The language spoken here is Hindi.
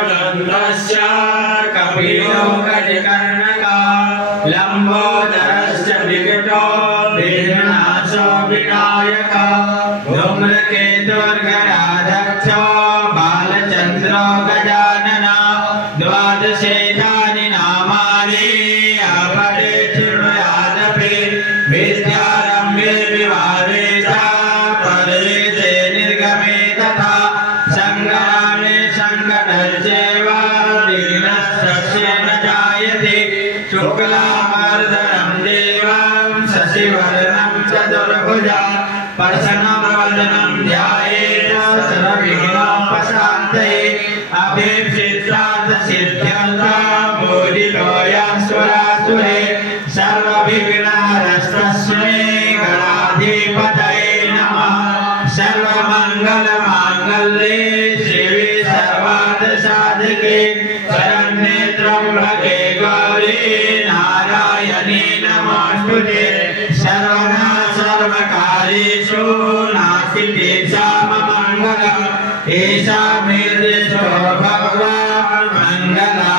सर्वगन्धस्य कपिलो गजकर्णका लम्बोदरस्य विकटो विघ्नाशो विनायका धूम्रकेतुर्गराध्यक्षो बालचन्द्रो गजानना द्वादशेतानि नामानि अपरे शृणुयादपि विद्यारम्भे विवाहे च प्रवेशे निर्गमे तथा सङ्ग्रामे सङ्कटस्यैव विघ्नस्य न जायते शुक्लाम्बरधरं देवं शशिवर्णं चतुर्भुजं प्रसन्नवदनं ध्यायेत् सर्वविघ्नोपशान्तये अभीप्सितार्थसिद्ध्यर्थं मोदितो यस्वरासुरे सर्वविघ्नहरस्तस्मै गणाधिपतये नमः सर्वमङ्गलमाङ्गल्ये शिवे सर्वार्थसाधके शरण्ये त्र्यम्बके गौरी नारायणी नमोऽस्तुते सर्वकार्येषु नास्ति तेषाममङ्गलम् एषा मे दृष्टो भगवान् मङ्गला